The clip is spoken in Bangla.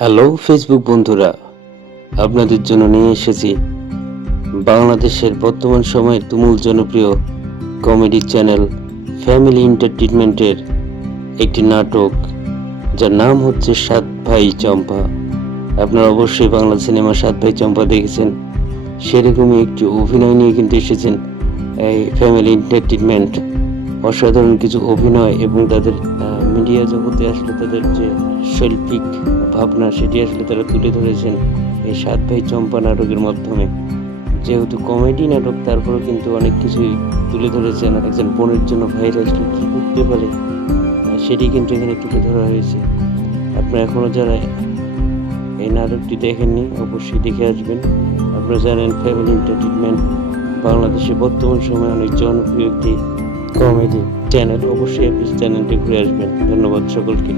হ্যালো ফেসবুক বন্ধুরা, আপনাদের জন্য নিয়ে এসেছি বাংলাদেশের বর্তমান সময়ের তুমুল জনপ্রিয় কমেডি চ্যানেল ফ্যামিলি এন্টারটেনমেন্টের একটি নাটক, যার নাম হচ্ছে সাত ভাই চম্পা। আপনারা অবশ্যই বাংলা সিনেমা সাত ভাই চম্পা দেখেছেন। সেরকমই একটি অভিনয় নিয়ে কিন্তু এসেছেন এই ফ্যামিলি এন্টারটেনমেন্ট অসাধারণ কিছু অভিনয় এবং তাদের মিডিয়া জগতে আসলে তাদের যে শৈল্পিক ভাবনা, সেটি আসলে তারা তুলে ধরেছেন এই সাত ভাই চম্পা নাটকের মাধ্যমে। যেহেতু কমেডি নাটক, তারপরেও কিন্তু অনেক কিছুই তুলে ধরেছেন। একজন বোনের জন্য ভাইরা আসলে কী করতে পারে সেটি কিন্তু এখানে তুলে ধরা হয়েছে। আপনারা এখনও যারা এই নাটকটি দেখেননি, অবশ্যই দেখে আসবেন। আপনারা জানেন ফ্যামিলি এন্টারটেনমেন্ট বাংলাদেশে বর্তমান সময়ে অনেক জনপ্রিয় একটি কমেডি চ্যানেল অবশ্যই চ্যানেলটি ঘুরে আসবেন। ধন্যবাদ সকলকে।